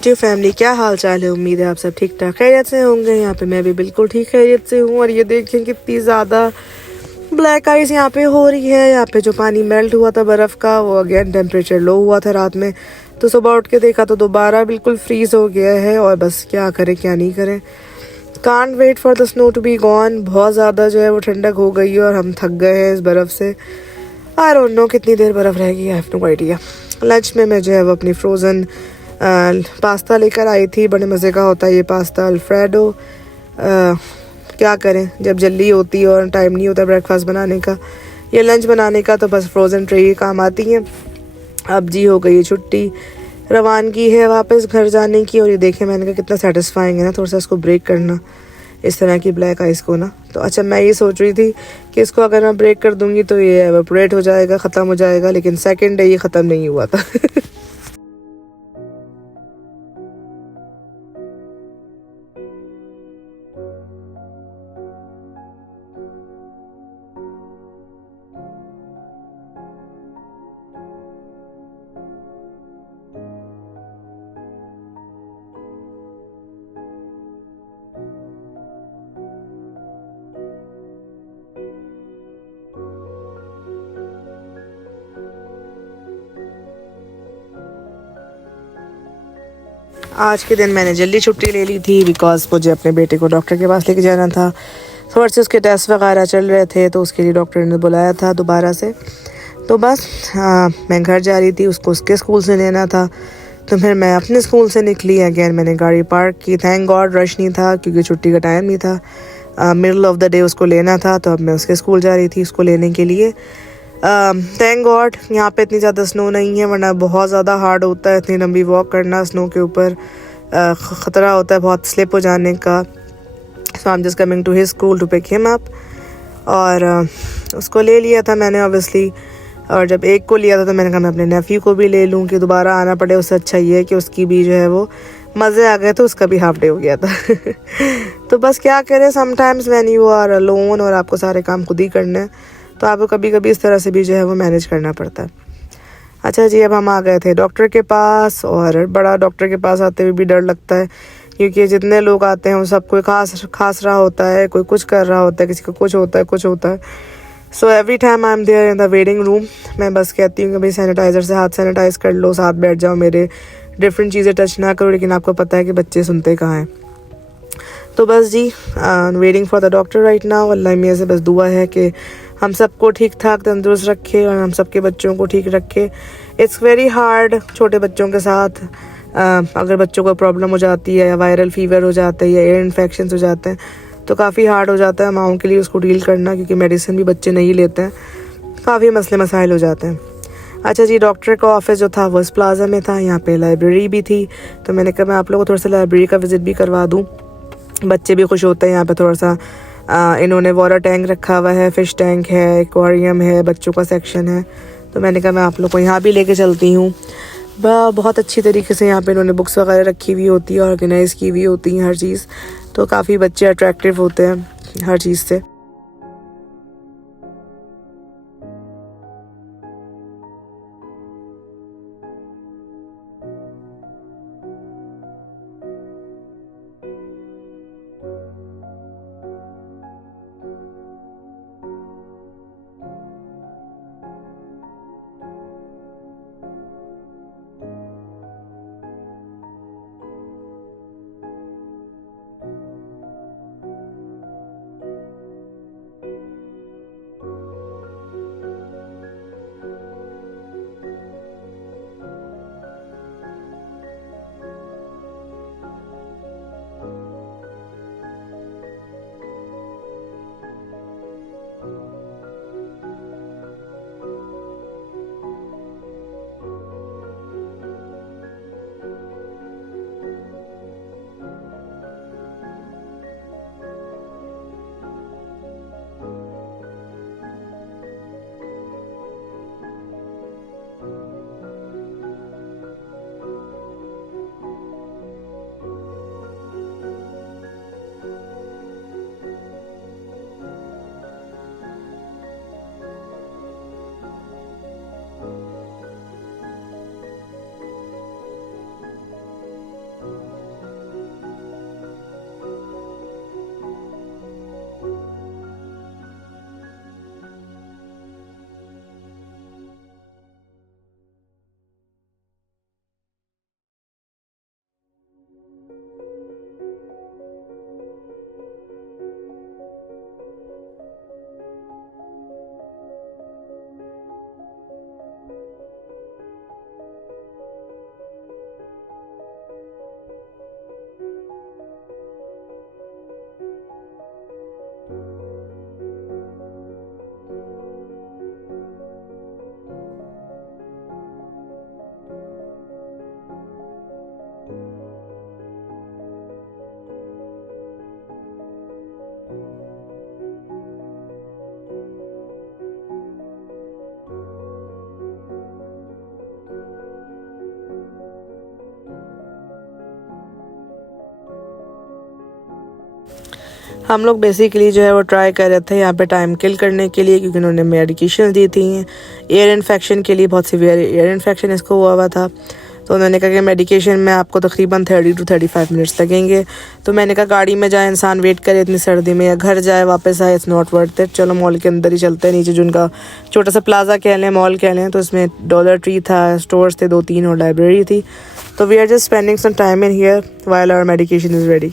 YouTube family, क्या हाल चाल है। उम्मीद है आप सब ठीक ठाक खैरियत से होंगे। यहाँ पे मैं भी बिल्कुल ठीक खैरियत से हूँ। और ये देखें कितनी ज़्यादा ब्लैक आइज यहाँ पे हो रही है। यहाँ पे जो पानी मेल्ट हुआ था बर्फ़ का, वो अगेन टेम्परेचर लो हुआ था रात में, तो सुबह उठ के देखा तो दोबारा बिल्कुल फ्रीज़ हो गया है। और बस क्या करें क्या नहीं करें। Can't wait for the snow to be gone. बहुत ज़्यादा जो है वो ठंडक हो गई है और हम थक गए हैं इस बर्फ़ से। आई डोंट नो कितनी देर बर्फ़ रहेगी, I have no idea. Lunch में मैं जो है वो अपनी फ्रोज़न पास्ता लेकर आई थी। बड़े मज़े का होता है ये पास्ता अल्फ्रेडो। क्या करें, जब जल्दी होती है और टाइम नहीं होता ब्रेकफास्ट बनाने का या लंच बनाने का, तो बस फ्रोज़न ट्रे ही काम आती हैं। अब जी हो गई है छुट्टी, रवानगी है वापस घर जाने की। और ये देखें, मैंने कहा कितना सेटिस्फाइंग है ना थोड़ा सा इसको ब्रेक करना, इस तरह की ब्लैक आइस को ना। तो अच्छा, मैं ये सोच रही थी कि इसको अगर मैं ब्रेक कर दूंगी तो ये एवेपोरेट हो जाएगा, ख़त्म हो जाएगा, लेकिन सेकेंड डे ये ख़त्म नहीं हुआ था। आज के दिन मैंने जल्दी छुट्टी ले ली थी बिकॉज मुझे अपने बेटे को डॉक्टर के पास लेके जाना था। थोड़े से उसके टेस्ट वगैरह चल रहे थे, तो उसके लिए डॉक्टर ने बुलाया था दोबारा से। तो बस मैं घर जा रही थी, उसको उसके स्कूल से लेना था। तो फिर मैं अपने स्कूल से निकली। अगेन मैंने गाड़ी पार्क की। थैंक गॉड रश नहीं था क्योंकि छुट्टी का टाइम नहीं था। मिडल ऑफ द डे उसको लेना था, तो अब मैं उसके स्कूल जा रही थी उसको लेने के लिए। थैंक गॉड यहाँ पे इतनी ज़्यादा स्नो नहीं है, वरना बहुत ज़्यादा हार्ड होता है इतनी लंबी वॉक करना स्नो के ऊपर। ख़तरा होता है बहुत स्लिप हो जाने का। So I am just coming to his school to pick him up. और उसको ले लिया था मैंने ऑब्वियसली। और जब एक को लिया था तो मैंने कहा मैं अपने नेफ्यू को भी ले लूँ कि दोबारा आना पड़े, उससे अच्छा ये है कि उसकी भी जो है वो मज़े आ गए, तो उसका भी हाफ डे हो गया था। तो बस क्या करें, sometimes when you are alone और आपको सारे काम खुद ही करने हैं, तो आपको कभी कभी इस तरह से भी जो है वो मैनेज करना पड़ता है। अच्छा जी, अब हम आ गए थे डॉक्टर के पास। और बड़ा डॉक्टर के पास आते हुए भी डर लगता है क्योंकि जितने लोग आते हैं वो सब कोई खास रहा होता है, कोई कुछ कर रहा होता है, किसी को कुछ होता है। So every time I am there in the waiting room, मैं बस कहती हूँ कि भाई सैनिटाइज़र से हाथ सैनिटाइज़ कर लो, साथ बैठ जाओ मेरे, डिफरेंट चीज़ें टच ना करो। लेकिन आपको पता है कि बच्चे सुनते कहाँ हैं। तो बस जी, waiting for the doctor right now. Allah मियाँ से बस दुआ है कि हम सबको ठीक ठाक तंदुरुस्त रखे और हम सबके बच्चों को ठीक रखे। इट्स वेरी हार्ड छोटे बच्चों के साथ। अगर बच्चों को प्रॉब्लम हो जाती है या वायरल फीवर हो जाता है या एयर इन्फेक्शन हो जाते हैं, तो काफ़ी हार्ड हो जाता है माओं के लिए उसको डील करना, क्योंकि मेडिसिन भी बच्चे नहीं लेते हैं, काफ़ी मसले मसाइल हो जाते हैं। अच्छा जी, डॉक्टर का ऑफिस जो था वो इस प्लाजा में था। यहाँ पे लाइब्रेरी भी थी, तो मैंने कहा मैं आप लोगों को थोड़ा सा लाइब्रेरी का विज़िट भी करवा दूँ, बच्चे भी खुश होते हैं। यहाँ पे थोड़ा सा इन्होंने वाटर टैंक रखा हुआ है, फ़िश टैंक है, एक्वेरियम है, बच्चों का सेक्शन है। तो मैंने कहा मैं आप लोग को यहाँ भी लेके चलती हूँ। बहुत अच्छी तरीके से यहाँ पे इन्होंने बुक्स वगैरह रखी हुई होती है, ऑर्गेनाइज़ की हुई होती हैं हर चीज़, तो काफ़ी बच्चे अट्रैक्टिव होते हैं हर चीज़ से। हम लोग बेसिकली जो है वो ट्राई कर रहे थे यहाँ पे टाइम किल करने के लिए, क्योंकि उन्होंने मेडिकेशन दी थी एयर इन्फेक्शन के लिए, बहुत सीवियर एयर इन्फेक्शन इसको हुआ था। तो उन्होंने कहा कि मेडिकेशन में आपको तकरीबन 30 to 35 मिनट्स लगेंगे। तो मैंने कहा गाड़ी में जाए इंसान वेट करे इतनी सर्दी में, या घर जाए वापस आए, इट्स नॉट वर्थ इट। चलो मॉल के अंदर ही चलते हैं, नीचे जो उनका छोटा सा प्लाजा कह लें, मॉल कह लें, तो इसमें डॉलर ट्री था, स्टोर्स थे 2-3 और लाइब्रेरी थी। तो we are just spending some time in here while our medication is ready.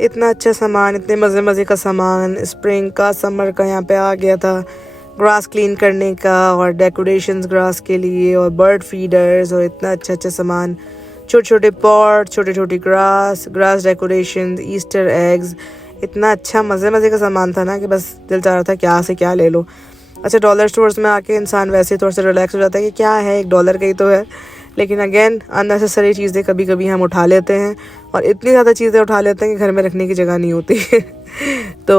इतना अच्छा सामान, इतने मज़े मज़े का सामान, स्प्रिंग का, समर का यहाँ पे आ गया था, ग्रास क्लीन करने का और डेकोरेशंस ग्रास के लिए और बर्ड फीडर्स और इतना अच्छा अच्छा सामान, छोटे छोटे पॉट, छोटे छोटे ग्रास डेकोरेशन, ईस्टर एग्स, इतना अच्छा मज़े मज़े का सामान था ना कि बस दिल चाह रहा था क्या से क्या ले लो। अच्छा डॉलर स्टोर्स में आके इंसान वैसे थोड़ा सा रिलैक्स हो जाता है कि क्या है, $1 का ही तो है, लेकिन अगेन अननेसेसरी चीज़ें कभी कभी हम उठा लेते हैं और इतनी ज़्यादा चीज़ें उठा लेते हैं कि घर में रखने की जगह नहीं होती तो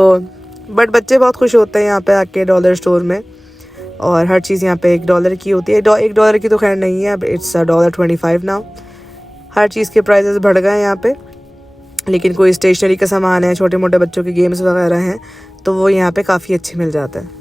बट बच्चे बहुत खुश होते हैं यहाँ पे आके डॉलर स्टोर में, और हर चीज़ यहाँ पे $1 की होती है। $1 की तो खैर नहीं है, अब इट्स $1.25 नाउ। हर चीज़ के प्राइजेस बढ़ गए हैं यहाँ पे, लेकिन कोई स्टेशनरी का सामान है, छोटे मोटे बच्चों के गेम्स वगैरह हैं, तो वो यहाँ पे काफ़ी अच्छे मिल जाता है।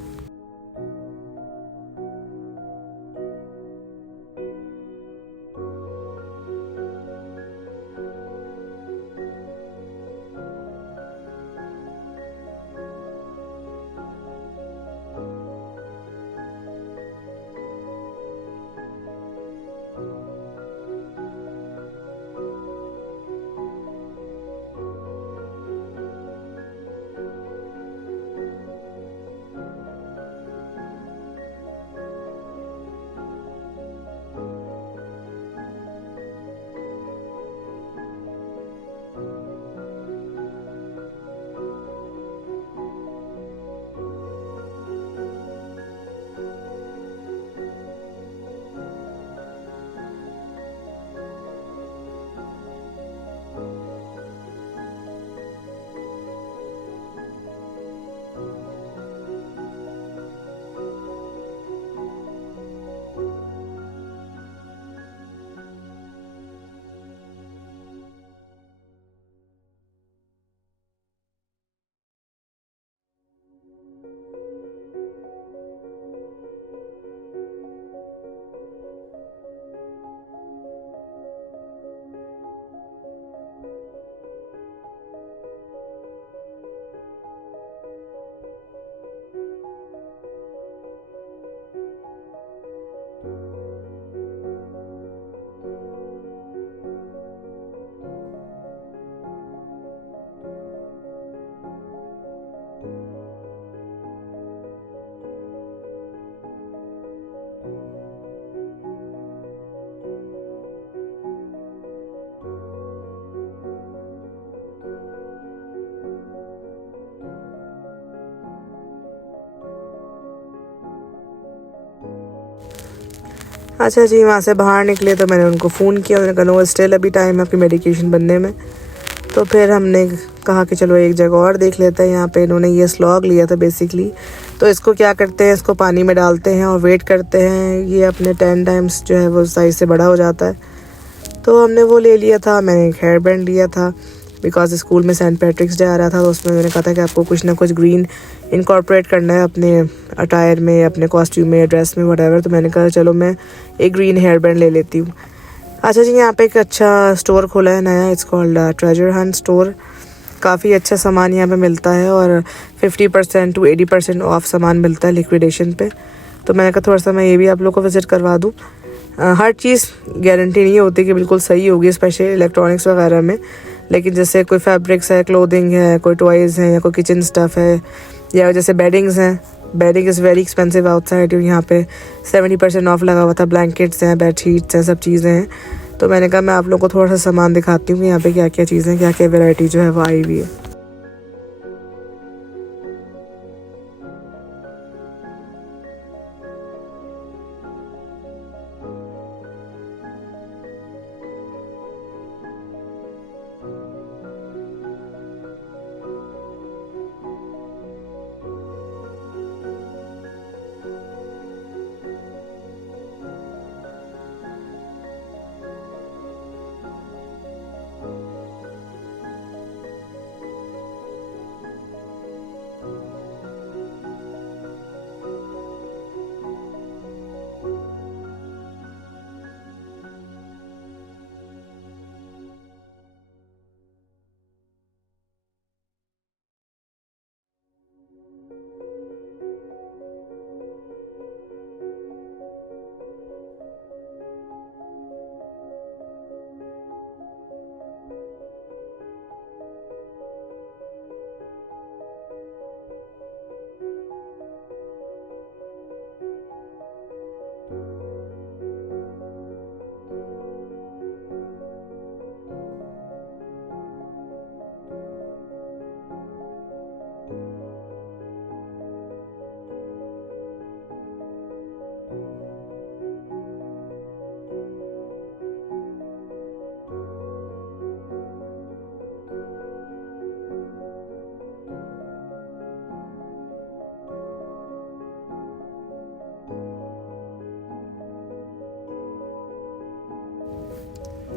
अच्छा जी, वहाँ से बाहर निकले तो मैंने उनको फ़ोन किया, उन्होंने कहा नो स्टिल अभी टाइम है आपकी मेडिकेशन बनने में। तो फिर हमने कहा कि चलो एक जगह और देख लेते हैं। यहाँ पे इन्होंने ये स्लॉग लिया था बेसिकली। तो इसको क्या करते हैं, इसको पानी में डालते हैं और वेट करते हैं, ये अपने 10 टाइम्स जो है वो साइज़ से बड़ा हो जाता है। तो हमने वो ले लिया था। मैंने एक हेयर बैंड लिया था बिकॉज स्कूल में सेंट पैट्रिक्स डे आ रहा था, तो उसमें मैंने कहा था कि आपको कुछ ना कुछ ग्रीन इनकॉर्पोरेट करना है अपने अटायर में, अपने कॉस्ट्यूम में, ड्रेस में, वटेवर। तो मैंने कहा चलो मैं एक ग्रीन हेयर बैंड ले लेती हूँ। अच्छा जी, यहाँ पे एक अच्छा स्टोर खोला है नया, it's called treasure Hunt store. काफ़ी अच्छा सामान यहाँ पे मिलता है और 50% to 80% ऑफ सामान मिलता है लिक्विडेशन पे। तो मैंने कहा थोड़ा सा मैं ये भी आप लोग को विज़िट करवा दूँ। हर चीज़ गारंटी नहीं होती कि बिल्कुल सही होगी, स्पेशली इलेक्ट्रॉनिक्स वगैरह में। लेकिन जैसे कोई फैब्रिक्स है, क्लोथिंग है, कोई टॉयज़ हैं या कोई किचन स्टफ़ है, या जैसे बेडिंग्स हैं। Bedding is very expensive outside, यहाँ पे 70% ऑफ लगा हुआ था। ब्लैंकेट्स हैं, बेड शीट्स हैं, सब चीज़ें हैं। तो मैंने कहा मैं आप लोग को थोड़ा सा सामान दिखाती हूँ कि यहाँ पे क्या क्या चीज़ें, क्या क्या वैरायटी जो है वो आई हुई है।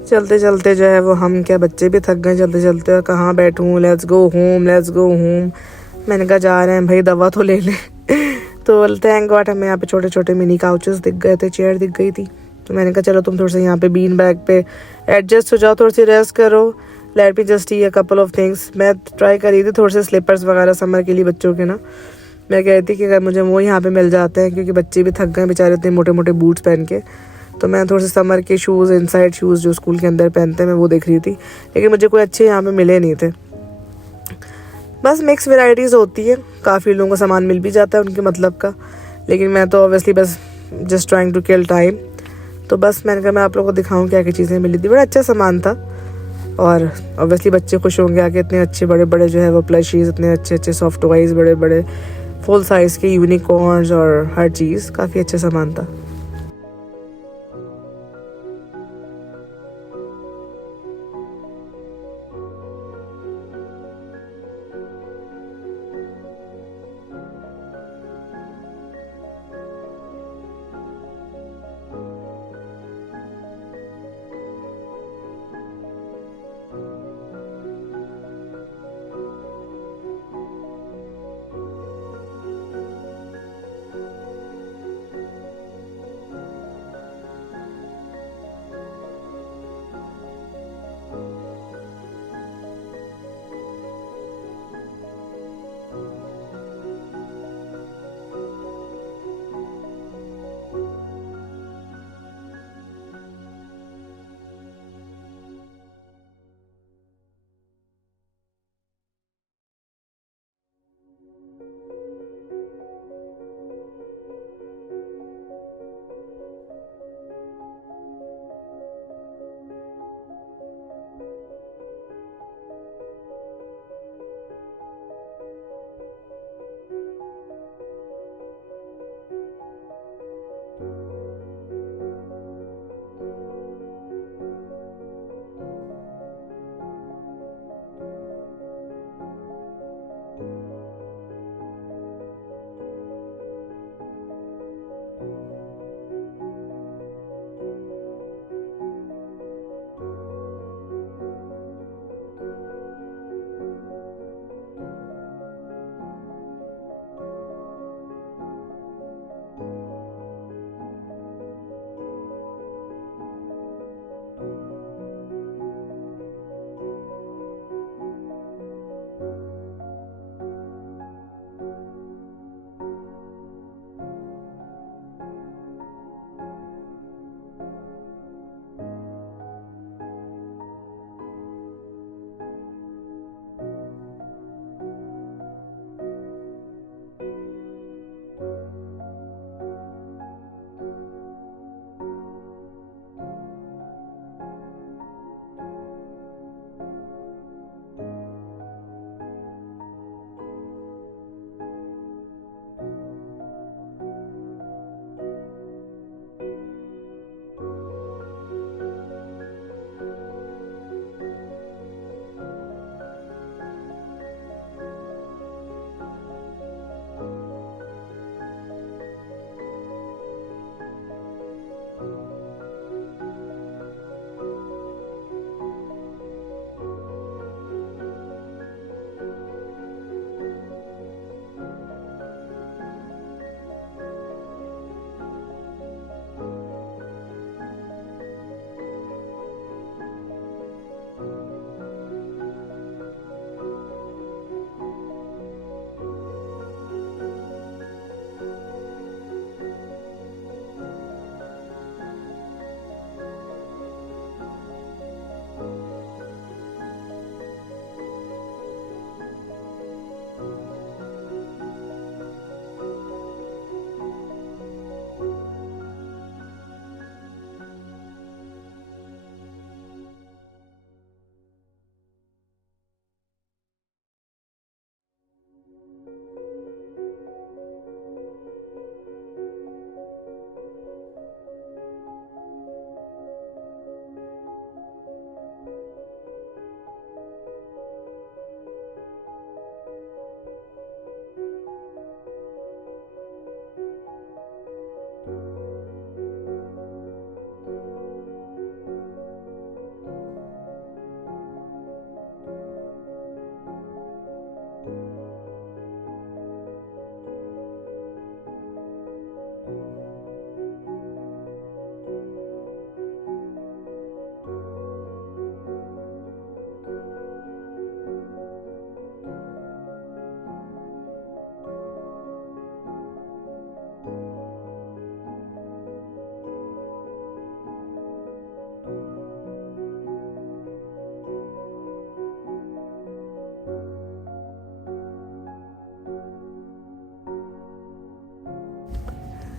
चलते चलते जो है वो हम क्या बच्चे भी थक गए चलते चलते, कहाँ बैठूँ, let's go home, let's go home. मैंने कहा जा रहे हैं भाई, दवा तो ले लें। तो थैंक गॉड हमें यहाँ पे छोटे छोटे मिनी काउचेस दिख गए थे, चेयर दिख गई थी। तो मैंने कहा चलो तुम थोड़ा सा यहाँ पे बीन बैग पे एडजस्ट हो जाओ, थोड़ी सी रेस्ट करो, let me just a couple of things. मैं ट्राई करी थी थोड़े से स्लीपर्स वगैरह समर के लिए बच्चों के ना। मैं कह रही थी कि अगर मुझे वो यहाँ पे मिल जाते हैं, क्योंकि बच्चे भी थक गए बेचारे इतने मोटे मोटे बूट्स पहन के। तो मैं थोड़े से समर के शूज़, इनसाइड शूज़ जो स्कूल के अंदर पहनते हैं, मैं वो देख रही थी, लेकिन मुझे कोई अच्छे यहाँ पे मिले नहीं थे। बस मिक्स वैरायटीज़ होती है, काफ़ी लोगों को सामान मिल भी जाता है उनके मतलब का, लेकिन मैं तो ऑब्वियसली बस just trying to kill time. तो बस मैंने कहा मैं आप लोगों को दिखाऊं क्या क्या चीज़ें मिली थी। बड़ा अच्छा सामान था और ऑब्वियसली बच्चे खुश होंगे आके, इतने अच्छे बड़े बड़े जो है वो प्लशीज़, इतने अच्छे अच्छे सॉफ्ट टॉयज़, बड़े बड़े फुल साइज़ के यूनिकॉर्न्स और हर चीज़, काफ़ी अच्छा सामान था।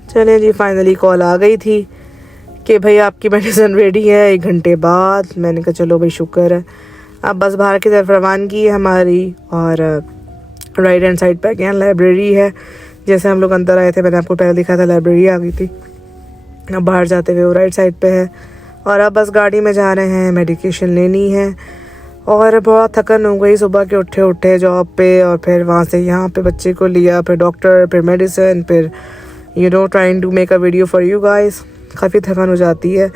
चलें जी, फाइनली कॉल आ गई थी कि भाई आपकी मेडिसिन रेडी है 1 घंटे बाद। मैंने कहा चलो भाई शुक्र है। अब बस बाहर की तरफ रवानगी है हमारी और राइट हैंड साइड पे क्या लाइब्रेरी है। जैसे हम लोग अंदर आए थे, मैंने आपको पहले दिखा था, लाइब्रेरी आ गई थी। अब बाहर जाते हुए वो राइट साइड पे है और अब बस गाड़ी में जा रहे हैं, मेडिकेशन लेनी है। और बहुत थकन हो गई, सुबह के उठे जॉब पे और फिर वहाँ से यहाँ पे बच्चे को लिया, फिर डॉक्टर, फिर मेडिसिन, फिर trying to make a video for you guys. काफ़ी थकान हो जाती है।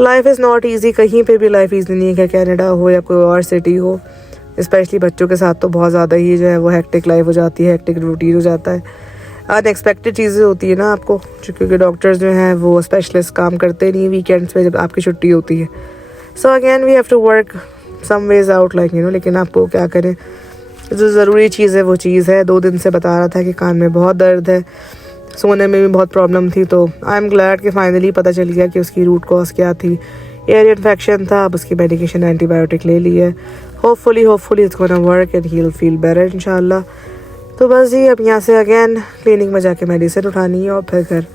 लाइफ इज़ नॉट ईजी, कहीं पे भी लाइफ ईजी नहीं है, कनाडा हो या कोई और सिटी हो। स्पेशली बच्चों के साथ तो बहुत ज़्यादा ही जो है वो हेक्टिक लाइफ हो जाती है, हेक्टिक रूटीन हो जाता है। अनएक्सपेक्टेड चीज़ें होती है ना आपको, क्योंकि डॉक्टर्स जो हैं वो स्पेशलिस्ट काम करते नहीं वीकेंड्स पे जब आपकी छुट्टी होती है। So again we have to work some ways out like लेकिन आपको क्या करें, जो ज़रूरी चीज़ है वो चीज़ है। 2 दिन से बता रहा था कि कान में बहुत दर्द है, सोने में भी बहुत प्रॉब्लम थी। तो आई एम ग्लैड कि फाइनली पता चल गया कि उसकी रूट कॉज क्या थी। एयर इन्फेक्शन था। अब उसकी मेडिकेशन, एंटीबायोटिक ले ली है। Hopefully it's gonna work and he will feel better इंशाल्लाह। तो बस जी, अब यहाँ से अगेन क्लिनिक में जाके मेडिसिन उठानी है और फिर घर।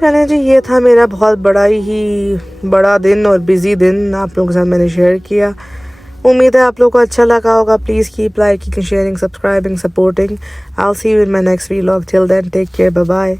चलें जी, ये था मेरा बहुत बड़ा दिन और बिजी दिन आप लोगों के साथ मैंने शेयर किया। उम्मीद है आप लोगों को अच्छा लगा होगा। Please keep liking, sharing, subscribing, supporting. I will see you in my next vlog. Till then take care, bye bye.